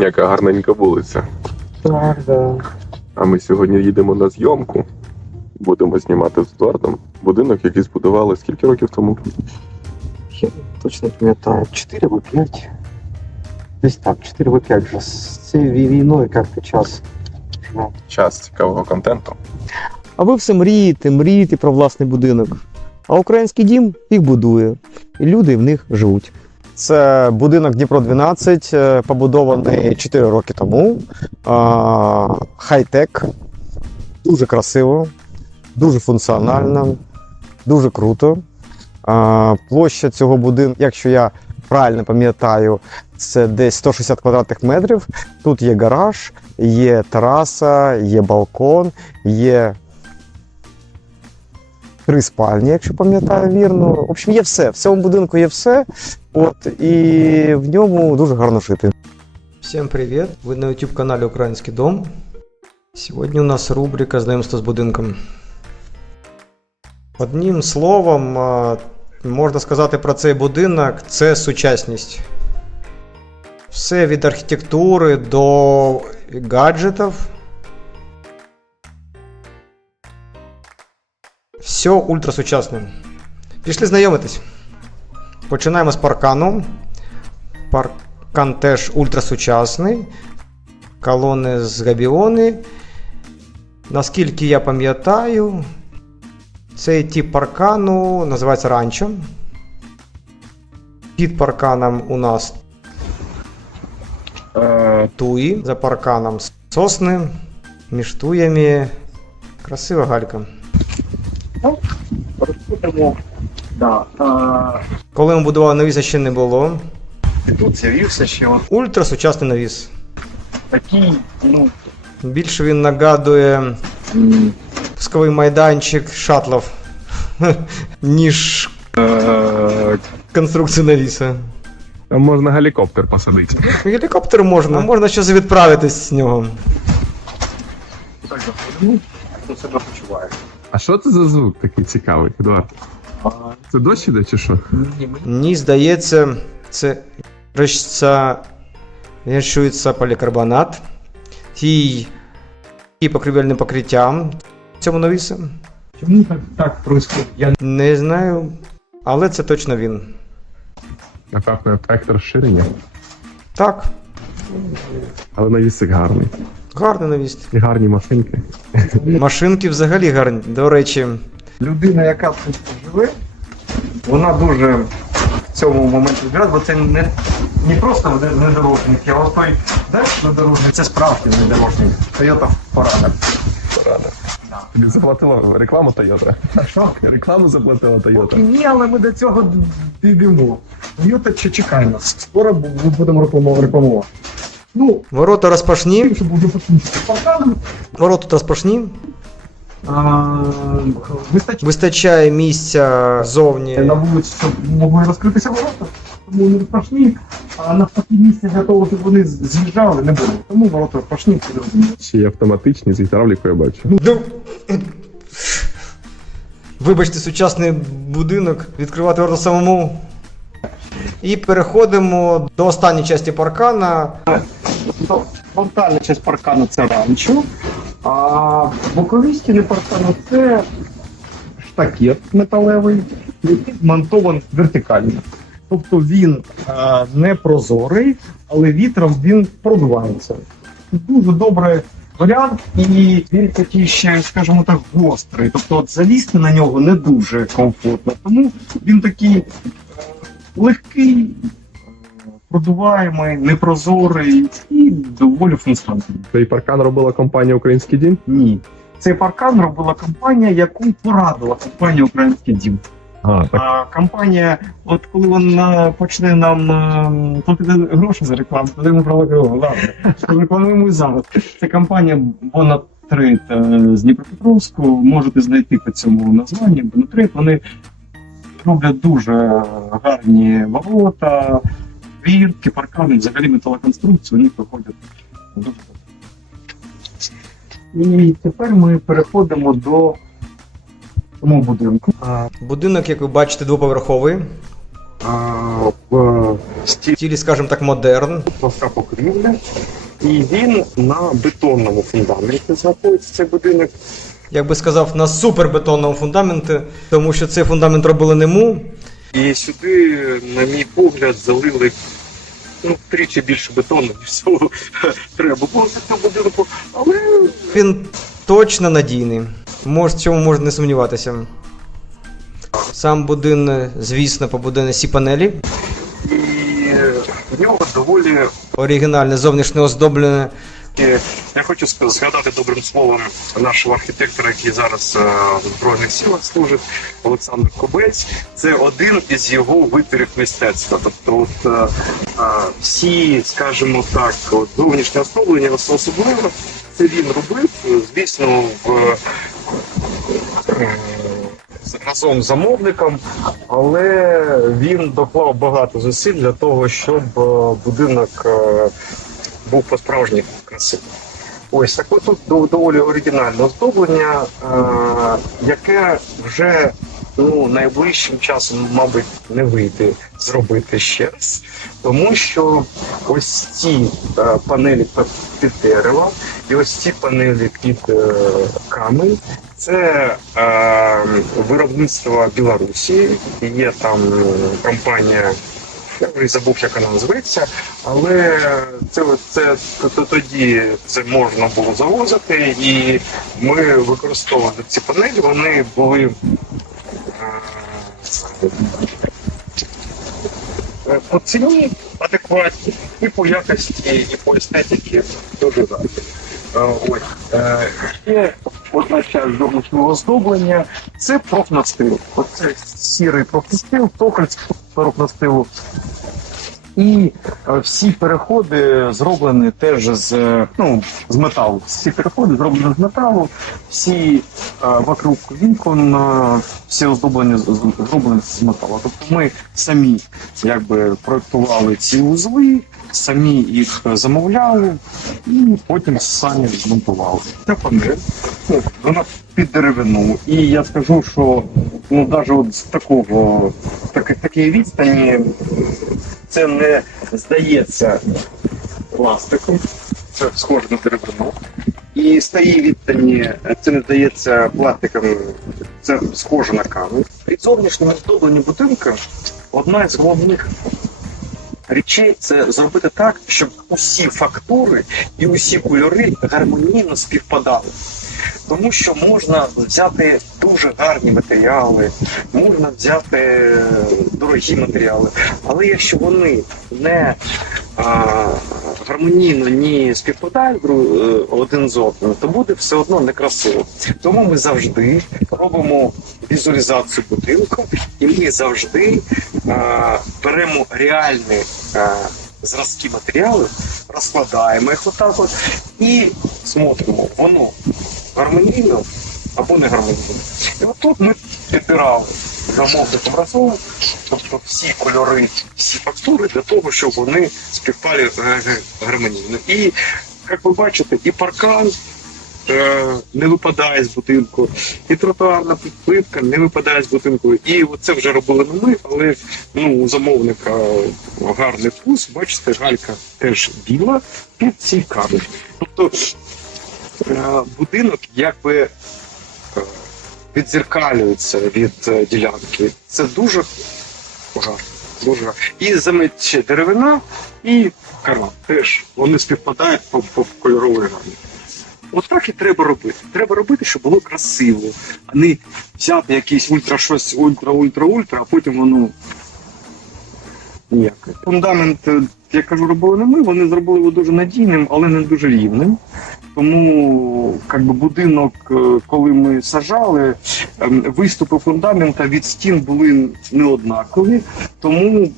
Яка гарненька вулиця. Так, да. А ми сьогодні їдемо на зйомку. Будемо знімати з Едуардом будинок, який збудували скільки років тому? Я точно не пам'ятаю. 4 або 5. Десь так, 4 або 5 вже. З цією війною як-то час. Час цікавого контенту. А ви все мрієте, мрієте про власний будинок. А український дім їх будує, і люди в них живуть. Це будинок Дніпро 12, е, побудований 4 роки тому. Хай-тек, дуже красиво, дуже функціонально, дуже круто. Площа цього будинку, якщо я правильно пам'ятаю, це десь 160 квадратних метрів. Тут є гараж, є тераса, є балкон, є три спальні, якщо пам'ятаю вірно. В общем, є все. В цьому будинку є все. От, і в ньому дуже гарно жити. Всем привет! Вы на YouTube канале Украинский дом. Сегодня у нас рубрика «Знайомство з будинком». Одним словом, можна сказати про цей будинок це сучасність. Все від архітектури до гаджетів. Все ультрасучасне. Пішли знайомитись. Починаємо з паркану. Паркан теж ультрасучасний. Колони з габіони. Наскільки я пам'ятаю, цей тип паркану називається ранчо. Під парканом у нас е, туї, за парканом сосни, між туями. Красива галька. Розпутимо. Да. А, Коли ми будували навіса, ще не було. тут з'явився ще от Ультрасучасний навіс. такий, ну, Більше він нагадує м, пусковий майданчик шатлов, ніж е, конструкцію навіса. Там можна гелікоптер посадити. Гелікоптер можна, можна щось відправитись з нього. так заходимо, хто себе почуває. А що це за звук такий цікавий, Едуард? Це дощ іде чи що? Мені здається, це речиться, вішується полікарбонат, тій і покрівельним покриттям цьому навісу. Чому так, так происходит? Я Не знаю, але це точно він. Напевно, ефект розширення. Так, Але навісик гарний. Гарний навіс. І гарні машинки. Машинки взагалі гарні. До речі, людина, яка тут живе, вона дуже в цьому моменті збирає, бо це не, не просто внедорожник, а от той далі внедорожник, це справді внедорожник. Toyota Forerunner. Тобі заплатила рекламу Toyota. Що? Рекламу заплатила Toyota. Ні, але ми до цього дійдемо. Toyota чекає нас. Скоро будемо рекламувати. Ну, ворота розпашні. щоб парканом, Ворота тут розпашні. а, Вистачає місця зовні. на вулиці, щоб могли розкритися ворота, тому вони розпашні, а навпаки місця для того, щоб вони з'їжджали, не було. Тому ворота розпашні, це зрозуміло. Ще й автоматичні з гідравлікою я бачу. Ну, Вибачте, сучасний будинок, відкривати ворота самому. І переходимо до останньої частини паркана. Тобто фронтальна частина паркану це ранчо, а бокові стіни паркану це штакет металевий, який змонтований вертикально. Тобто він а, не прозорий, але вітром він продувається. Дуже добрий варіант, і він такий ще, скажімо так, гострий. Тобто от залізти на нього не дуже комфортно. Тому він такий е, легкий, продуваємий, непрозорий і доволі функціональний. Цей паркан робила компанія Український дім. Ні. Цей паркан робила компанія, яку порадила компанія Український дім. А, так. А компанія, от коли вона почне нам е, платити гроші за рекламу, тоді ми брали гроші. Ладно, рекламуємо і зараз. Це компанія Бонатрейд з Дніпропетровську. Можете знайти по цьому названню. Бонатрейд. Вони роблять дуже гарні ворота, віртки, паркани, взагалі металоконструкції, у них виходять дуже добре. І тепер ми переходимо до самого будинку. Будинок, як ви бачите, двоповерховий. А, в стілі В тілі, скажімо так, модерн. плоска покрівля, і він на бетонному фундаменті знаходиться цей будинок. як би сказав, на супербетонному фундаменті, тому що цей фундамент робили нему. І сюди, на мій погляд, залили ну, втричі більше бетону, ніж всього треба було для цього будинку. Але Він точно надійний. Мож, цьому можна не сумніватися. Сам будинок, звісно, побудований сі панелі. і в нього доволі Оригінальне зовнішнє оздоблене. Я хочу згадати добрим словом нашого архітектора, який зараз е, в Збройних силах служить, Олександр Кобець. Це один із його витворів мистецтва. Тобто, от е, е, всі, скажімо так, от, зовнішнє оздоблення особливо це він робив, звісно, в. Разом з замовником, але він доклав багато зусиль для того, щоб будинок був по-справжньому красивий. Ось так тут доволі оригінальне оздоблення, е, яке вже ну, найближчим часом, мабуть, не вийде зробити ще раз. Тому що ось ці е, панелі під- дерево і ось ці панелі під е, камінь. Це е, виробництво Білорусі. Є там компанія я вже забув, як вона називається, але це, це, то- тоді це можна було завозити, і ми використовували ці панелі. Вони були е, по ціні адекватні, і по якості, і по естетиці дуже гарні. Е, Ось. Е, Ще одна часть зовнішнього оздоблення це профнастил. Оце сірий профнастил, токоль профнастилу. І е, всі переходи зроблені теж з, ну, з металу. Всі переходи зроблені з металу, всі е, вокруг вікон, всі оздоблені зроблені з металу. Тобто ми самі якби проектували ці узли, самі їх е, замовляли і потім самі змонтували. Це панель, ну, вона під деревину. І я скажу, що ну навіть от з такого так, такої відстані це не здається пластиком, це схоже на деревину. І з тієї відстані це не здається пластиком, це схоже на камінь. При зовнішньому оздобленні будинка одна з головних речей це зробити так, щоб усі фактури і усі кольори гармонійно співпадали. Тому що можна взяти дуже гарні матеріали, можна взяти дорогі матеріали, але якщо вони не а, гармонійно не співпадають е, один з одним, то буде все одно некрасиво. Тому ми завжди робимо візуалізацію будинку, і ми завжди а, беремо реальні а, зразки матеріалів, розкладаємо їх отак от і смотримо, воно гармонійно або не гармонійно. І от тут ми підбирали замовником разом, тобто всі кольори, всі фактури для того, щоб вони співпали е, е, гармонійно. І як ви бачите, і паркан е, не випадає з будинку, і тротуарна плитка не випадає з будинку. І це вже робили ми, але ну, у замовника гарний вкус. Бачите, галька теж біла під цей камінь. Тобто е, будинок якби е, відзеркалюється від е, ділянки. Це дуже гарно. Дуже. І замить деревина і кара. Теж вони співпадають по, по кольоровій гамі. От так і треба робити. Треба робити, щоб було красиво, а не взяти якийсь ультра щось ультра-ультра-ультра, а потім воно ніяке. Фундамент, е, я кажу, робили не ми, вони зробили його дуже надійним, але не дуже рівним. Тому как би, будинок, е, коли ми сажали, ем, виступи фундамента від стін були неоднакові, тому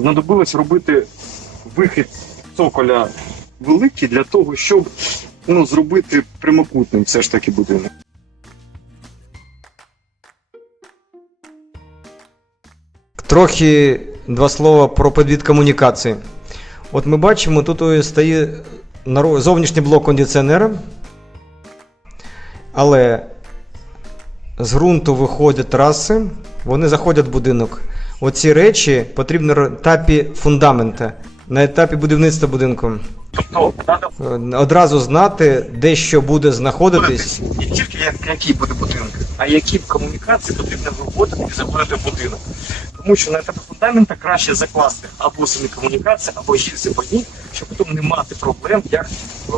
знадобилось робити вихід цоколя великий для того, щоб ну, зробити прямокутним все ж таки будинок. Трохи два слова про підвід комунікації. От ми бачимо, тут стоїть зовнішній блок кондиціонера, але з ґрунту виходять траси, вони заходять в будинок. Оці речі потрібні на етапі фундамента, на етапі будівництва будинку. Тобто, треба Одразу знати, де що буде знаходитись. не тільки як, який буде будинок, а які комунікації потрібно виводити і заводити в будинок. Тому що на етапі фундамента краще закласти або самі комунікації, або гільзи по ній, щоб потім не мати проблем, як е,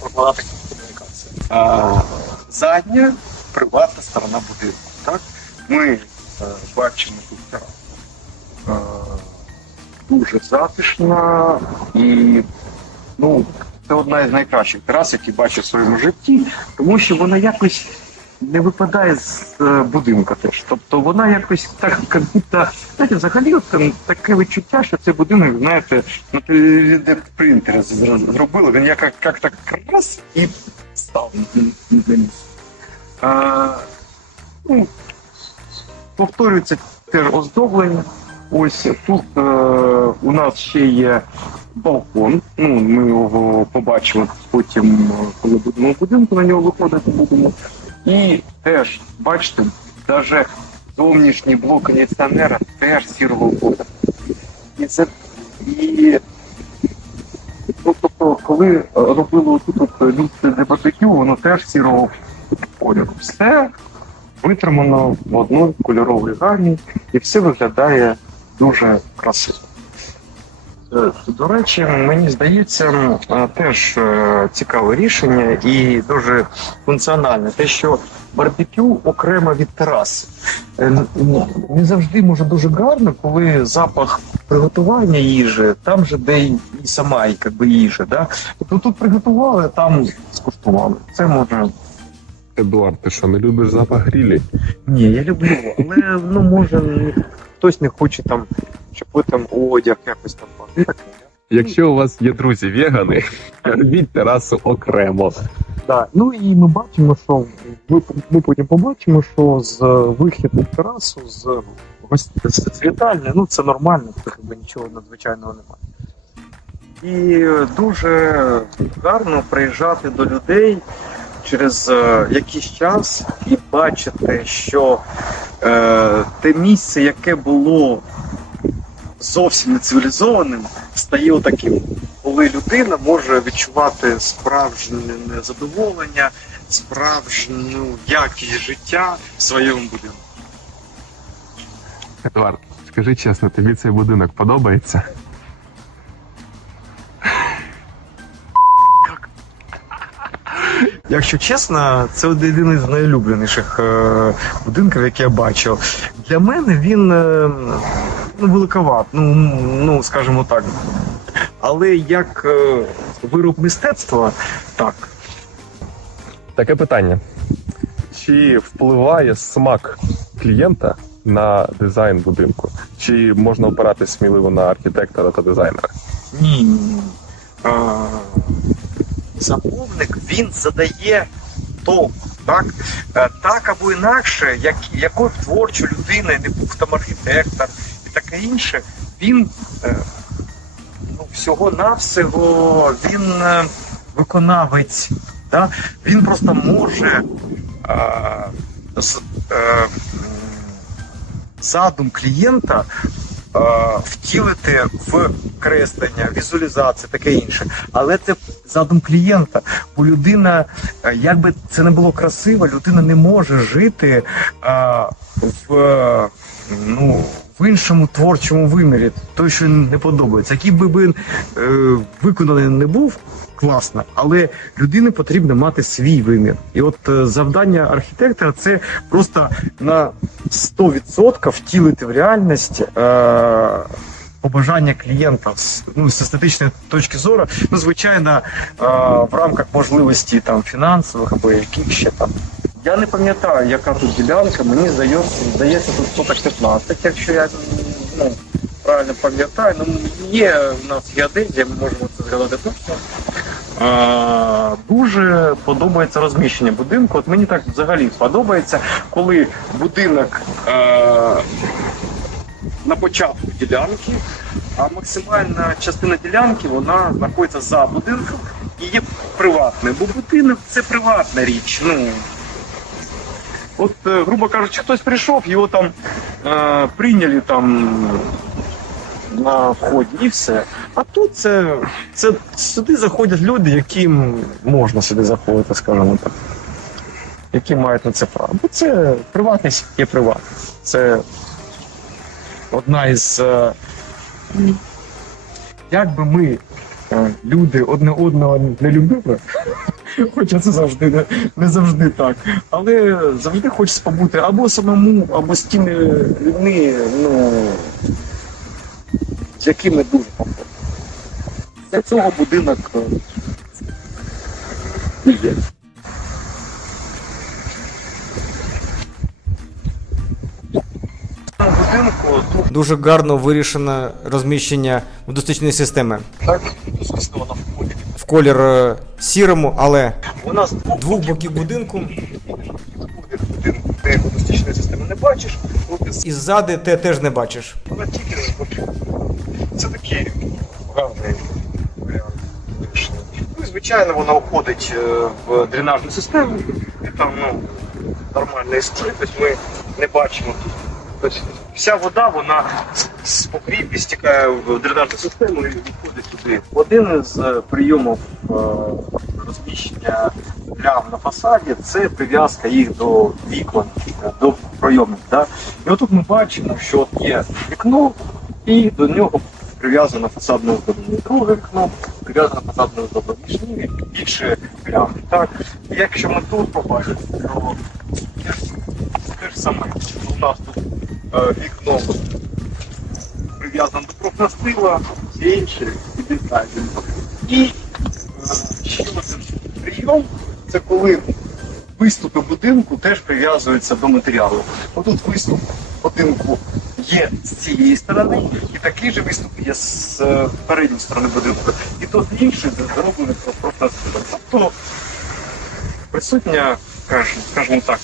прокладати комунікації. А, задня приватна сторона будинку. Так? Ми е, бачимо тут. Е, дуже затишна і ну, це одна із найкращих терас, які бачу в своєму житті, тому що вона якось не випадає з е, будинка теж. Тобто вона якось так, як будто, знаєте, взагалі там, таке відчуття, що цей будинок, знаєте, на 3D принтері зробили, він як, як так раз і став. А, ну, повторюється теж оздоблення. Ось тут е, у нас ще є балкон. Ну, ми його побачимо потім, е, коли будемо в будинку, на нього виходити будемо. І теж, бачите, навіть зовнішній блок кондиціонера теж сірого кольору. І це і ну, тобто, коли е, робили тут місце для барбекю, воно теж сірого кольору. Все витримано в одній кольоровій гамі, і все виглядає дуже красиво. До речі, мені здається, теж е, цікаве рішення і дуже функціональне. Те, що барбекю окремо від тераси. Е, Не завжди може дуже гарно, коли запах приготування їжі, там же, де і сама і, якби, їжа. Да? Тобто тут приготували, там скуштували. Це може Едуард, ти що, не любиш запах грілі? ні, я люблю, але ну може хтось не хоче там, щоб ви там одяг якось там. Якщо у вас є друзі вегани, робіть терасу окремо. Да. Ну і ми бачимо, що ми, ми потім побачимо, що з вихіду в терасу, з вітальні, ну це нормально, якби нічого надзвичайного немає. І дуже гарно приїжджати до людей через е, якийсь час і бачити, що е, те місце, яке було зовсім не цивілізованим, стає отаким. Коли людина може відчувати справжнє задоволення, справжню якість життя в своєму будинку. Едуард, скажи чесно, тобі цей будинок подобається? Якщо чесно, це один із найулюбленіших е, будинків, які я бачив. Для мене він е, ну, великоват, ну, ну скажімо так. Але як е, вироб мистецтва, так. Таке питання. Чи впливає смак клієнта на дизайн будинку? Чи можна опиратись сміливо на архітектора та дизайнера? Ні. А, замовник він задає тон, так? Е, так або інакше, як, якою б творчою людиною не був там архітектор і таке інше, він е, ну, всього-навсього він е, виконавець. Да? Він просто може е, з, м, задум клієнта втілити в креслення, візуалізація, таке інше. Але це задум клієнта. Бо людина, якби як би це не було красиво, людина не може жити е, в, е, ну, в іншому творчому вимірі, той, що не подобається. Який би він е, виконаний не був. Класно, але людині потрібно мати свій вимір. І от е, завдання архітектора це просто на 100% втілити в реальність е, побажання клієнта ну, з естетичної точки зору. Ну, звичайно, е, в рамках можливості там фінансових або яких ще там. Я не пам'ятаю, яка тут ділянка. Мені здається, здається, тут соток 15, якщо я ну, правильно пам'ятаю. Ну, є в нас геодезія, ми можемо це згадати точно. А, дуже подобається розміщення будинку. От мені так взагалі подобається, коли будинок е, на початку ділянки, а максимальна частина ділянки вона знаходиться за будинком і є приватною. Бо будинок це приватна річ. Ну, от, е, грубо кажучи, хтось прийшов, його там е, прийняли там на вході і все. А тут це, це сюди заходять люди, яким можна сюди заходити, скажімо так. Які мають на це право. Бо це приватність є приватність. Це одна із. е, Як би ми, е, люди, одне одного не любили, хоча це завжди не, не завжди так. Але завжди хочеться побути або самому, або з тими людьми, ну, з якими дуже комфортно. Для цього будинок е, є. В Дуже гарно вирішено розміщення водосточної системи. так, звісно, вона входить. В колір е, сірому, але Вона з двох двох боків будинку в водостічної системи не бачиш, і ззади ти теж не бачиш. Вона тільки з боків. Це такий гарний варіант вирішення. Ну, і, звичайно, вона входить е, в дренажну систему, і там ну, нормальна іскри, тобто ми не бачимо тут. Тобто вся вода, вона з- з стікає в дренажну систему і відходить туди. Один із е, прийомів е, розміщення плям на фасаді це прив'язка їх до вікон, до пройомів. Да? І отут ми бачимо, що є вікно, і до нього прив'язано фасадне оздоблення. Друге вікно прив'язано фасадне оздоблення. Між більше плям. Так? І якщо ми тут побачимо, то те ж саме. У нас тут е, вікно прив'язано до профнастила, все інше і деталі. І е, ще один прийом це коли виступи будинку теж прив'язуються до матеріалу. Отут виступ будинку є з цієї сторони, і такий же виступ є з е, передньої сторони будинку. І тут інший зроблений просто Тобто присутня, скажімо так,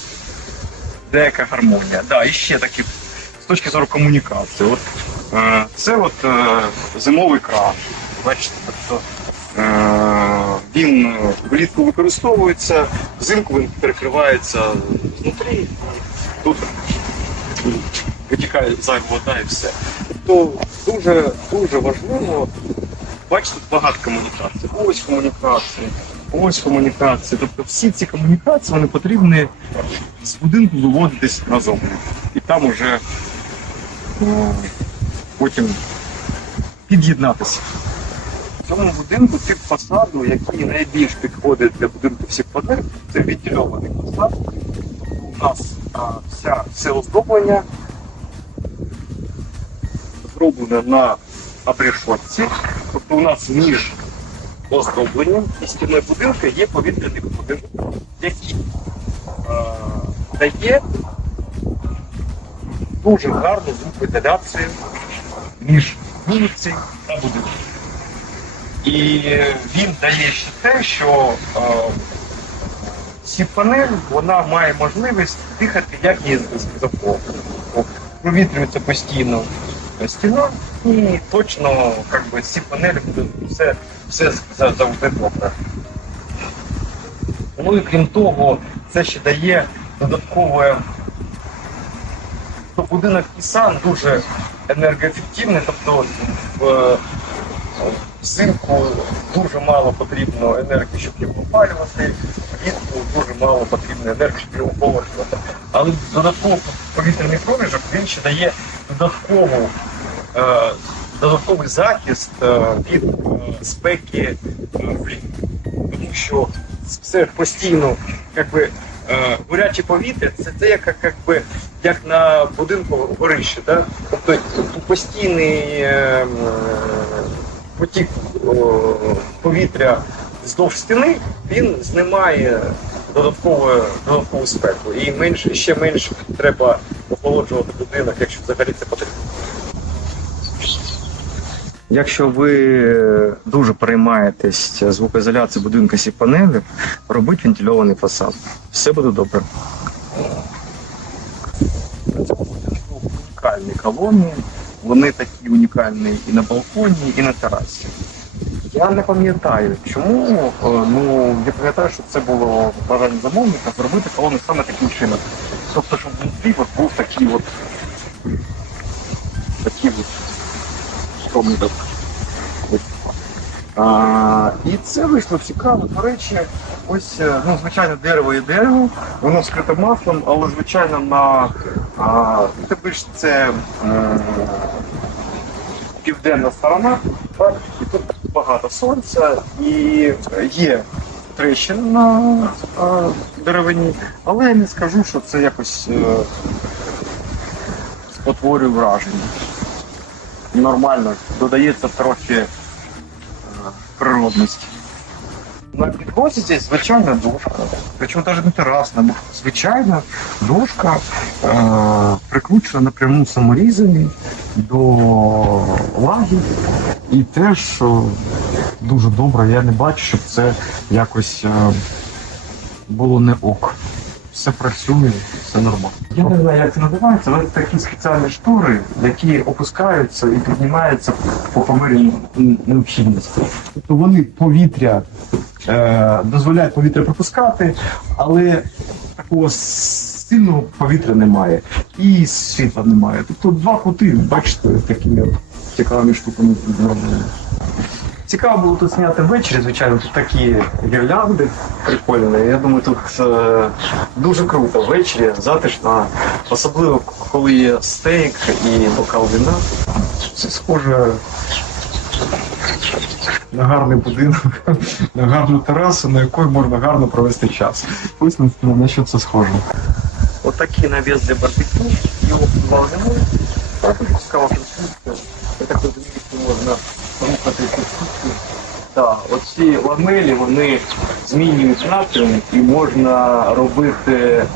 деяка гармонія. Да, і ще такі з точки зору комунікації. От, е, це от е, зимовий кран. Бачите, тобто він влітку використовується, взимку він перекривається знутрі, тут витікає зайва вода і все. Тобто дуже, дуже важливо, бачите, багато комунікацій. Ось комунікації, ось комунікації. Тобто всі ці комунікації вони потрібні з будинку виводитись разом. І там уже о, потім під'єднатися. В цьому будинку тип фасаду, який найбільш підходить для будинку всіх панель, це вентильований фасад. Тобто у нас а, вся, все оздоблення зроблене на абрешотці. Тобто у нас між оздобленням і стіною будинку є повітряний будинок, який е, дає дуже гарну звукоізоляцію між вулицею та будинком. І він дає ще те, що е, ці панель вона має можливість дихати як і з навколо. Провітрюється постійно стіна і точно как би, ці панелі будуть все, все завжди добре. Ну і крім того, це ще дає додаткове. Тобто будинок і сам дуже енергоефективний, тобто в, взимку дуже мало потрібно енергії, щоб його опалювати, влітку дуже мало потрібно енергії, щоб його охолоджувати. Але додатково повітряний проміжок він ще дає додаткову, додатковий захист е, від е, спеки е, влітку. Тому що все постійно якби, е, горяче повітря, це, це як, як, би, як на будинку горище. Да? Тобто постійний е, потік повітря вздовж стіни, він знімає додаткову, додаткову спеку. І менше, ще менше треба охолоджувати будинок, якщо взагалі це потрібно. Якщо ви дуже переймаєтесь звукоізоляцією будинку сі панелів, робіть вентильований фасад. Все буде добре. Унікальні колони. Вони такі унікальні і на балконі, і на терасі. Я не пам'ятаю, чому. е, Ну я пам'ятаю, що це було бажання замовника зробити колони саме таким чином. Тобто, щоб внутрі був такий от Такі от А, і це вийшло цікаво. До речі, ось, е, ну, звичайно, дерево є дерево, воно скрите маслом, але звичайно на а, тобі ж це м, південна сторона, так, і тут багато сонця, і є трещина на а, деревині, але я не скажу, що це якось е, спотворює враження. Нормально, додається трохи е, природності. На підлозі здесь звичайна дошка, причому навіть не терасна, бо звичайна дошка е, прикручена напряму саморізані до лаги. І теж дуже добре, я не бачу, щоб це якось е, було не ок. Все працює, все нормально. Я не знаю, як це називається, але це такі спеціальні штори, які опускаються і піднімаються по помірі необхідності. Тобто вони повітря е, дозволяють повітря пропускати, але такого сильного повітря немає і світла немає. Тобто два кути, бачите, такими цікавими штуками зроблені. Цікаво було тут зняти ввечері, звичайно, тут такі гірлянди прикольні. Я думаю, тут е, дуже круто ввечері, затишно, особливо коли є стейк і бокал вина. Це схоже на гарний будинок, на гарну терасу, на якій можна гарно провести час. Ось на, що це схоже. Отакий навіс для барбекю, його впливали не можна. Також цікава конструкція. Я так розумію, що можна. Так, оці ламелі вони змінюють напрям і можна робити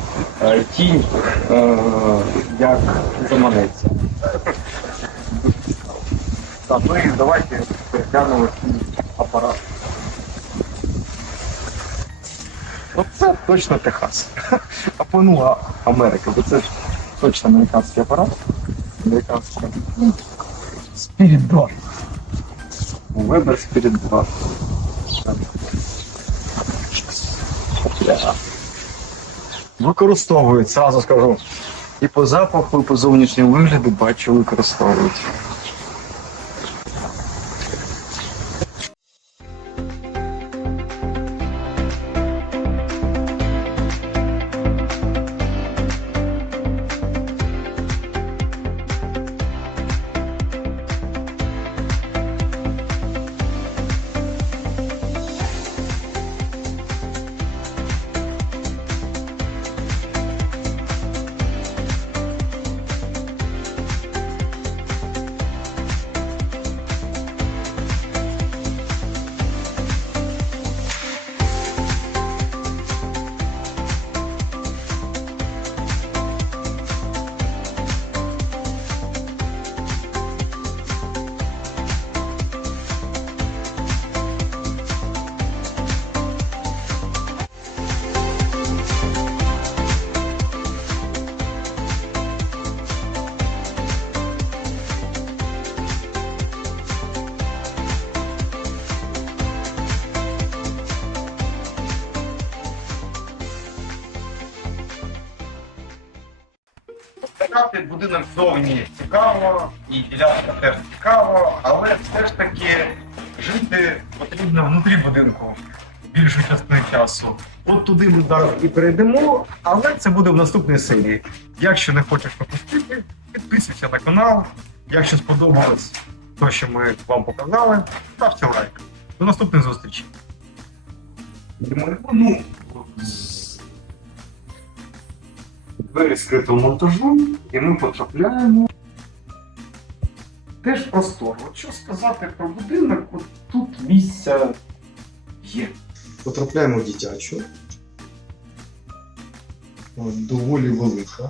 е, тінь, е, як заманеться. Так, ну і давайте переглянемо цей апарат. Оце точно Техас. Або ну, Америка, бо це точно американський апарат. Американський. Spirit 2. Weber Spirit 2. Використовують, зразу скажу. І по запаху, і по зовнішньому вигляду бачу, використовують. Спостерігати будинок зовні цікаво, і ділянка теж цікаво, але все ж таки жити потрібно внутрі будинку більшу частину часу. От туди ми зараз і перейдемо, але це буде в наступній серії. Якщо не хочеш пропустити, підписуйся на канал. Якщо сподобалось те, що ми вам показали, ставте лайк. До наступних зустрічей. Ну, з- двері скритого монтажу, і ми потрапляємо. Теж простор. От що сказати про будинок, от тут місця є. Потрапляємо в дитячу. Доволі велика.